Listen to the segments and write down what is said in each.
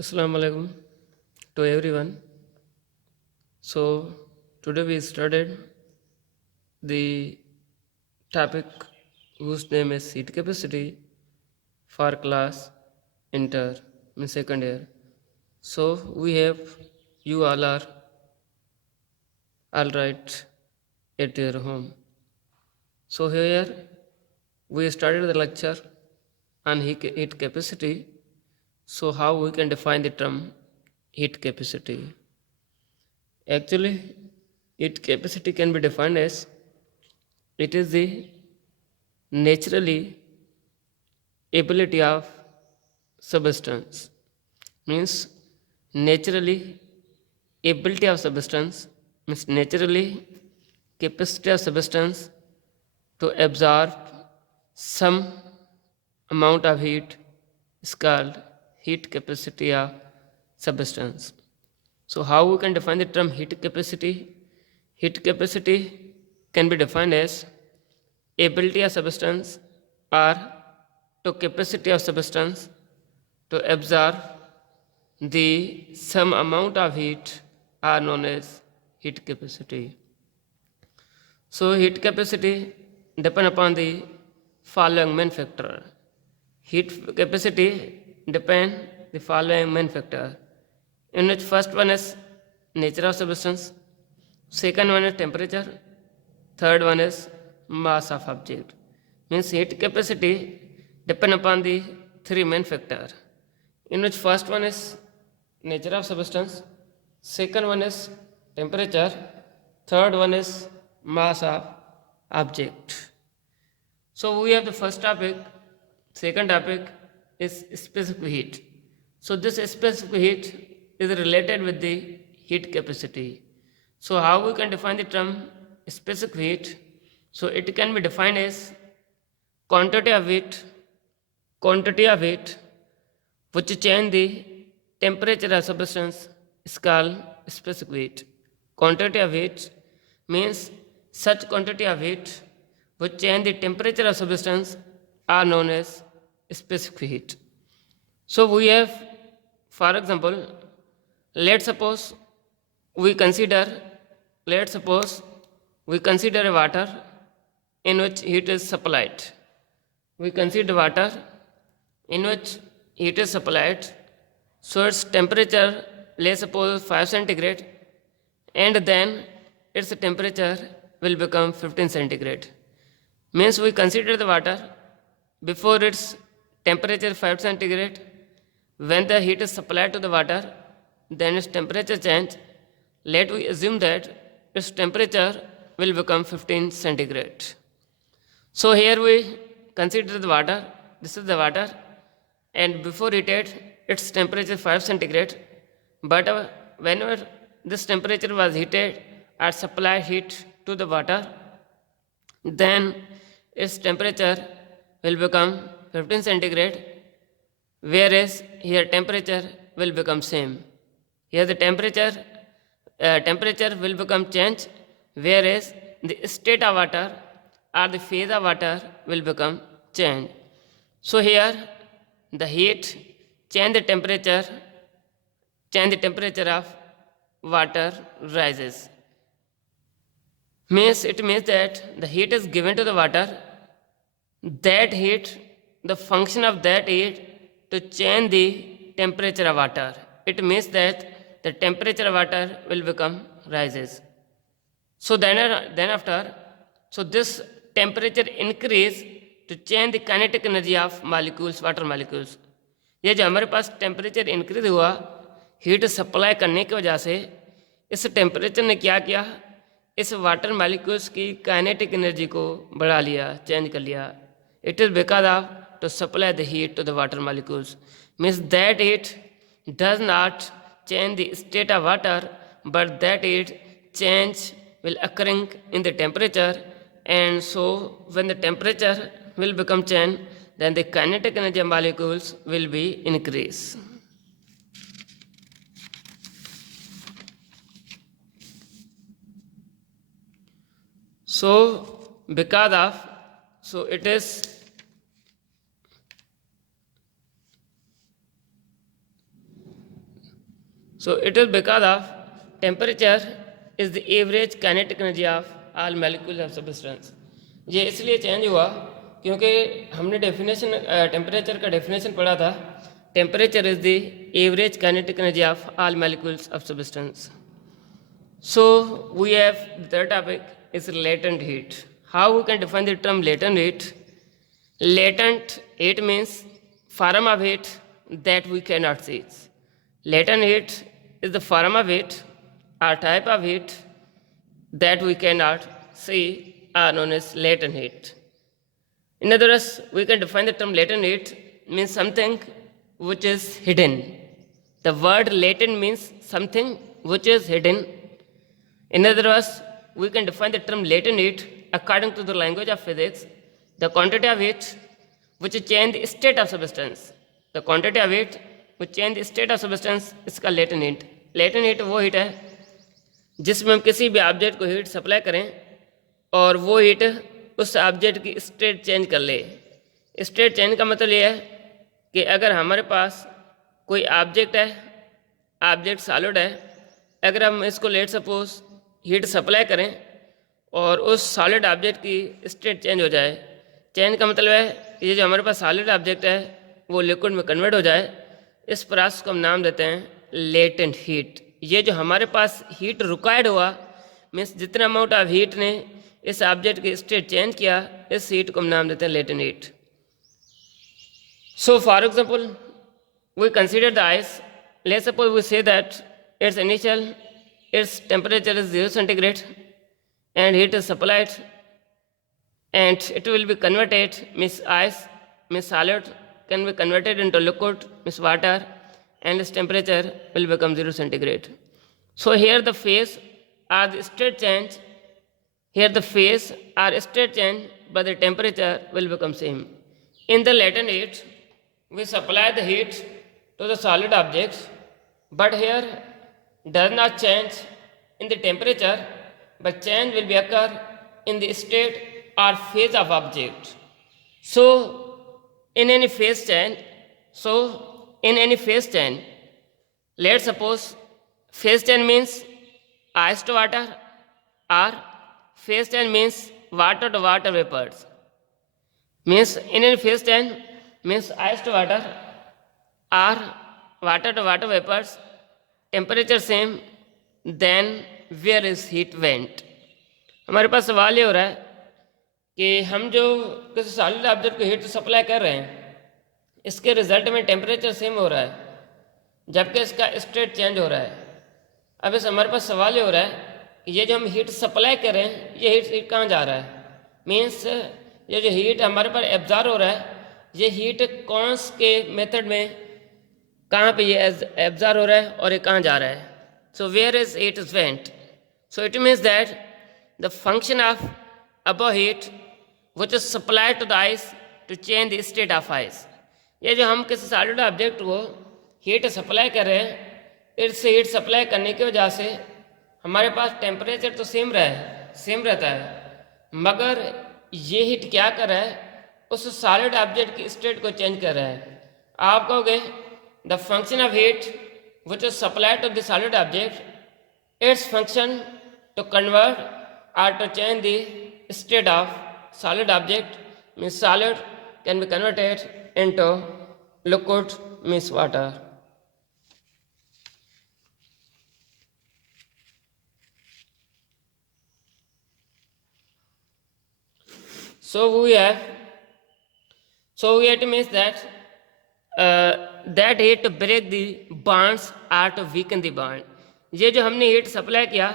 Assalamu alaikum to everyone. So today we started the topic whose name is seat capacity for class inter in second year. So we have you all are all right at your home. So here we started the lecture on heat capacity. So how we can define the term heat capacity? Actually, heat capacity can be defined as it is the naturally ability of substance. Means naturally ability of substance means naturally capacity of substance to absorb some amount of heat is called heat capacity of substance. So how we can define the term heat capacity? Heat capacity can be defined as ability of substance or to capacity of substance to absorb the some amount of heat are known as heat capacity. So heat capacity depend upon the following main factor. Heat capacity depend the following main factor, in which first one is nature of substance, second one is temperature, third one is mass of object. Means heat capacity depend upon the three main factor, in which first one is nature of substance, second one is temperature, third one is mass of object. So we have the first topic, second topic is specific heat. So this specific heat is related with the heat capacity. So how we can define the term specific heat? So it can be defined as quantity of heat which change the temperature of substance is called specific heat. Quantity of heat means such quantity of heat which change the temperature of substance are known as specific heat. So we have, for example, let's suppose we consider let's suppose we consider a water in which heat is supplied. We consider water in which heat is supplied, so its temperature, let's suppose 5 centigrade, and then its temperature will become 15 centigrade. Means we consider the water before its temperature 5 centigrade. When the heat is supplied to the water, then its temperature change. Let we assume that its temperature will become 15 centigrade. So here we consider the water. This is the water, and before heated, its temperature 5 centigrade. But whenever this temperature was heated or supply heat to the water, then its temperature will become 15 centigrade, whereas here temperature will become same. Here the temperature will become change, whereas the state of water or the phase of water will become change. So here the heat change the temperature of water rises. It means that the heat is given to the water, that heat, the function of that heat to change the temperature of water. It means that the temperature of water will become rises. So then after, so this temperature increase to change the kinetic energy of molecules, water molecules. ये जो हमारे पास temperature increase हुआ heat supply करने की वजह से, इस temperature ने क्या किया, इस वाटर मॉलिक्यूल्स की काइनेटिक एनर्जी को बढ़ा लिया, चेंज कर लिया. It is because of to supply the heat to the water molecules. Means that heat does not change the state of water, but that heat change will occurring in the temperature, and so when the temperature will become change, then the kinetic energy of molecules will be increase. So because of, so it is So it is because of temperature is the average kinetic energy of all molecules of substance. ये इसलिए change हुआ क्योंकि हमने definition temperature का definition पढ़ा था. Temperature is the average kinetic energy of all molecules of substance. So we have the third topic is latent heat. How we can define the term latent heat? Latent heat means form of heat that we cannot see. Latent heat is the form of heat or type of heat that we cannot see are known as latent heat. In other words, we can define the term latent heat means something which is hidden. The word latent means something which is hidden. In other words, we can define the term latent heat according to the language of physics, the quantity of heat which change the state of substance. The quantity of heat which change the state of substance is called latent heat. Latent heat वो heat है जिसमें हम किसी भी object को heat supply करें और वो हीट उस ऑब्जेक्ट की स्टेट चेंज कर ले. स्टेट चेंज का मतलब ये है कि अगर हमारे पास कोई ऑब्जेक्ट है, ऑब्जेक्ट सॉलिड है, अगर हम इसको लेट सपोज हीट सप्लाई करें और उस सॉलिड ऑब्जेक्ट की स्टेट चेंज हो जाए. चेंज का मतलब है ये जो हमारे पास सॉलिड ऑब्जेक्ट है वो लिक्विड में कन्वर्ट हो जाए. इस प्रोसेस को हम नाम देते हैं लेटेंट हीट. ये जो हमारे पास हीट रिक्वायर्ड हुआ मीन्स जितना अमाउंट ऑफ हीट ने इस ऑब्जेक्ट की स्टेट चेंज किया, इस हीट को हम नाम देते हैं latent heat. So for example we consider the ice. Let's suppose we say that its temperature is 0 centigrade and heat is supplied and it will be converted, means ice, means solid can be converted into liquid, means water, and its temperature will become 0 centigrade. So here the phase or the state change, but the temperature will become same. In the latent heat, we supply the heat to the solid objects, but here does not change in the temperature, but change will be occur in the state or phase of object. So in any phase change, let's suppose phase change means ice to water or phase change means water to water vapors. Means in any phase change means ice to water or water to water vapors, temperature same, then where is heat went? हमारे पास सवाल ये हो रहा है कि हम जो किसी सॉलिड ऑब्जेक्ट को हीट सप्लाई कर रहे हैं इसके रिजल्ट में टेम्परेचर सेम हो रहा है जबकि इसका स्टेट चेंज हो रहा है. अब इस हमारे पास सवाल ये हो रहा है कि ये जो हम हीट सप्लाई कर रहे हैं ये हीट कहाँ जा रहा है. मीन्स ये जो हीट हमारे पास एब्जॉर्ब हो रहा है ये हीट कौन के मेथड में कहाँ पे ये एब्जॉर्ब हो रहा है और ये कहाँ जा रहा है. So where is heat is went. So it means that the function of above heat which is supplied to the ice to change the state of ice. ये जो हम किसी सॉलिड ऑब्जेक्ट को हीट सप्लाई कर रहे हैं इस heat supply करने की वजह से हमारे पास टेम्परेचर तो सेम रहता है मगर ये हीट क्या कर रहा है उस सॉलिड ऑब्जेक्ट की स्टेट को चेंज कर रहा है. आप कहोगे the function of heat which is supplied to the solid object its function to convert or to change the state of solid object, means solid can be converted into liquid, means water. So we have to means that that heat to break the bonds or to weaken the bond. ये जो हमने heat supply किया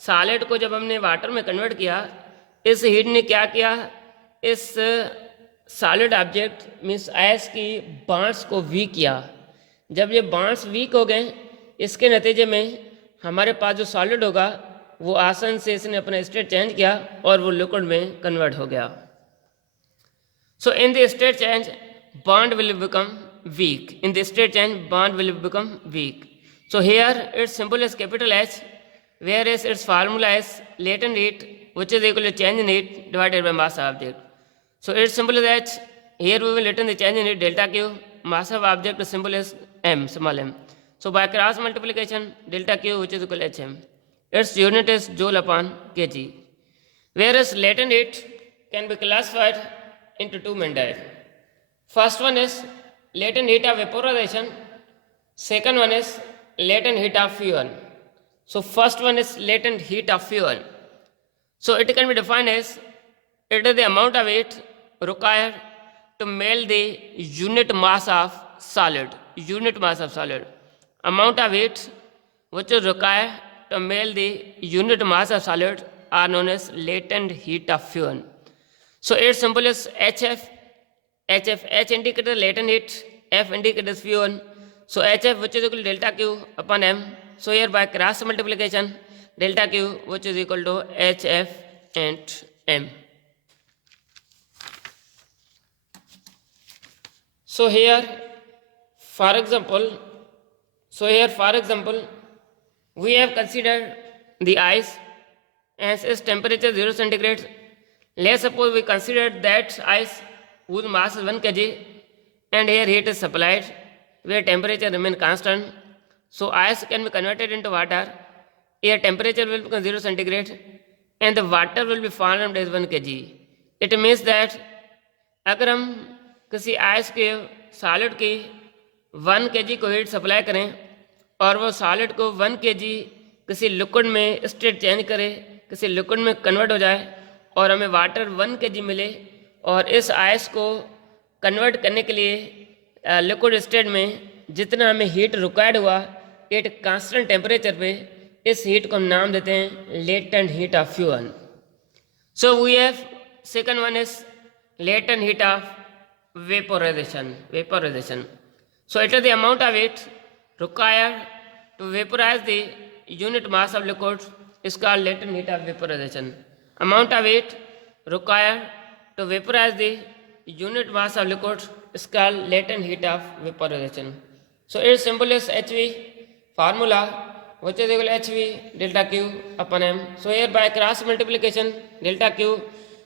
solid को जब हमने water में convert किया इस हीट ने क्या किया इस सॉलिड ऑब्जेक्ट मीन्स आइस की बांड्स को वीक किया. जब ये बांड्स वीक हो गए इसके नतीजे में हमारे पास जो सॉलिड होगा वो आसान से इसने अपना स्टेट चेंज किया और वो लिक्विड में कन्वर्ट हो गया. So in the state change bond will become weak. So here its symbol is capital H, whereas its formula is latent heat, which is equal to change in heat divided by mass of object. So its symbol is H. Here we will written the change in heat delta Q. Mass of object symbol is M, small m. So by cross multiplication, delta Q which is equal to HM. Its unit is joule upon kg. Whereas latent heat can be classified into two main types. First one is latent heat of vaporization. Second one is latent heat of fuel. So first one is latent heat of fuel. So it can be defined as it is the amount of heat required to melt the unit mass of solid. Unit mass of solid. Amount of heat which is required to melt the unit mass of solid are known as latent heat of fuel. So its symbol is HF. H indicates latent heat, F indicates fuel. So HF which is equal to delta Q upon M. So here by cross multiplication, delta Q which is equal to HF and M. So here for example, we have considered the ice as its temperature 0 centigrade. Let's suppose we consider that ice whose mass is 1 kg and here heat is supplied where temperature remains constant. So ice can be converted into water. Here temperature will become 0 centigrade and the water will be formed as 1 kg. It means that अगर हम किसी ice के solid की 1 kg को heat supply करें और वो solid को 1 kg किसी लिक्विड में स्टेट चेंज करे, किसी लिक्विड में कन्वर्ट हो जाए और हमें वाटर 1 kg मिले और इस आइस को कन्वर्ट करने के लिए लिक्विड स्टेट में जितना हमें हीट रिक्वायर्ड हुआ एट कांस्टेंट टेम्परेचर पे, इस हीट को हम नाम देते हैं latent heat of fuel. So we have second one is latent heat of vaporization. So it is the amount of heat required to vaporize the unit mass of liquid is called latent heat of vaporization. Amount of heat required to vaporize the unit mass of liquid is called latent heat of vaporization. So its symbol is HV, formula which is equal to HV delta Q upon M. So here by cross multiplication delta Q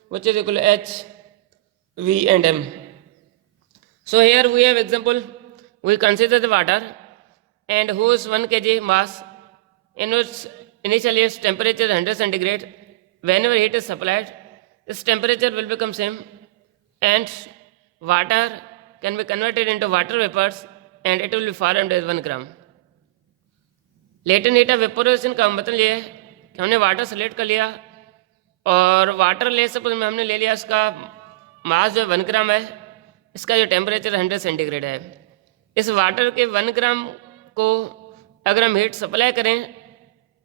which is equal to H V and M. So here we have example, we consider the water and whose 1 kg mass in which initially its temperature is 100 centigrade. Whenever heat is supplied, its temperature will become same and water can be converted into water vapors and it will be formed as 1 gram. Latent heat of vaporisation का मतलब ये है कि हमने water select कर लिया और water ले सपोज में हमने ले लिया, उसका मास जो 1 ग्राम है, इसका जो टेम्परेचर 100 सेंटीग्रेड है. इस वाटर के 1 ग्राम को अगर हम हीट सप्लाई करें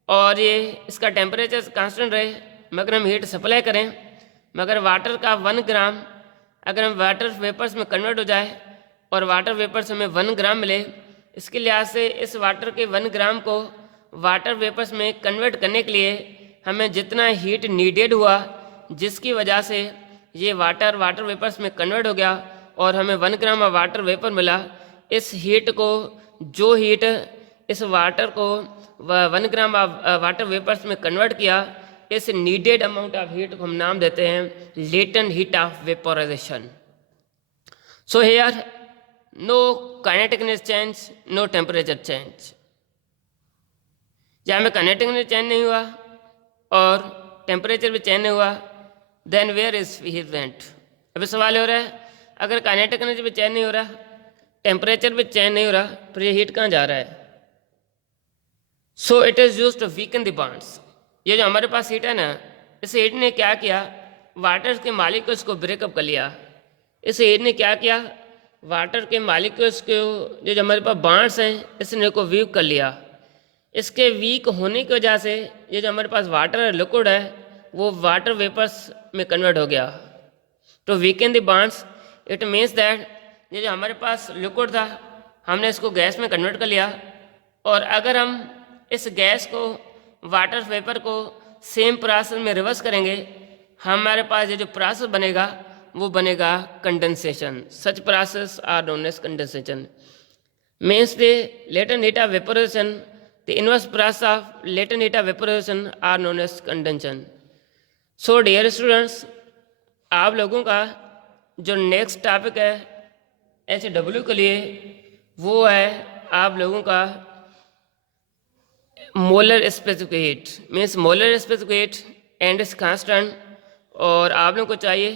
और ये इसका टेम्परेचर कांस्टेंट रहे मगर हम हीट सप्लाई करें, मगर वाटर का 1 ग्राम अगर हम वाटर वेपर्स में कन्वर्ट हो जाए और वाटर वेपर्स हमें 1 ग्राम मिले, इसके लिहाज से इस वाटर के 1 ग्राम को वाटर वेपर्स में कन्वर्ट करने के लिए हमें जितना हीट नीडेड हुआ, जिसकी वजह से ये वाटर वेपर्स में कन्वर्ट हो गया और हमें 1 ग्राम ऑफ वाटर वेपर मिला. इस हीट को, जो हीट इस वाटर को 1 ग्राम ऑफ वाटर वेपर्स में कन्वर्ट किया, इस नीडेड अमाउंट ऑफ हीट को हम नाम देते हैं latent heat of vaporisation. So here no kinetic energy change, no temperature change. जहाँ में काइनेटिक एनर्जी चेंज नहीं हुआ और टेम्परेचर भी चेंज नहीं हुआ, then where is heat went. अभी सवाल हो रहा है अगर काइनेटिक एनर्जी भी चेंज नहीं हो रहा, टेम्परेचर भी चेंज नहीं हो रहा, फिर ये हीट कहाँ जा रहा है? So it is used to weaken the bonds. ये जो हमारे पास हीट है ना, इस हीट ने क्या किया, वाटर के मालिक्यूल्स को ब्रेकअप कर लिया. इस हीट ने क्या किया, वाटर के मालिक्यूल्स को जो हमारे पास बॉन्ड्स हैं, इसने को वीक कर लिया. इसके वीक होने की वजह से ये जो हमारे पास वाटर लिक्विड है वो वाटर वेपर्स में कन्वर्ट हो गया. तो weaken the bonds it means that ये जो हमारे पास लिक्विड था हमने इसको गैस में कन्वर्ट कर लिया, और अगर हम इस गैस को वाटर वेपर को सेम प्रोसेस में रिवर्स करेंगे, हमारे पास ये जो प्रोसेस बनेगा वो बनेगा condensation. Such process are known as condensation. Means the latent heat of vaporisation, the inverse process of latent heat of vaporisation are known as condensation. So dear students, आप लोगों का जो नेक्स्ट टॉपिक है HW के लिए वो है आप लोगों का molar specific heat means molar specific heat and इस कांस्टेंट, और आप लोगों को चाहिए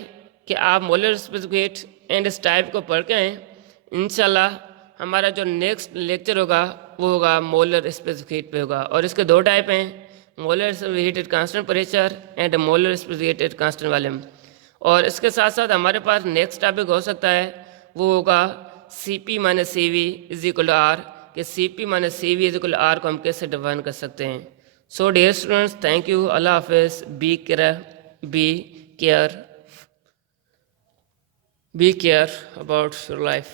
कि आप मोलर स्पेसिफिक हीट एंड इस टाइप को पढ़ के आएँ। इंशाल्लाह हमारा जो नेक्स्ट लेक्चर होगा वो होगा मोलर स्पेसिफिक हीट पे होगा, और इसके दो टाइप हैं, molar specific heat at constant pressure and molar specific heat at constant volume. और इसके साथ साथ हमारे पास नेक्स्ट टॉपिक हो सकता है वो होगा CP minus CV is equal to R, कि CP minus CV is equal to R को हम कैसे डिफाइन कर सकते हैं। So dear students, thank you, अल्लाह हाफिज़, be care about your life.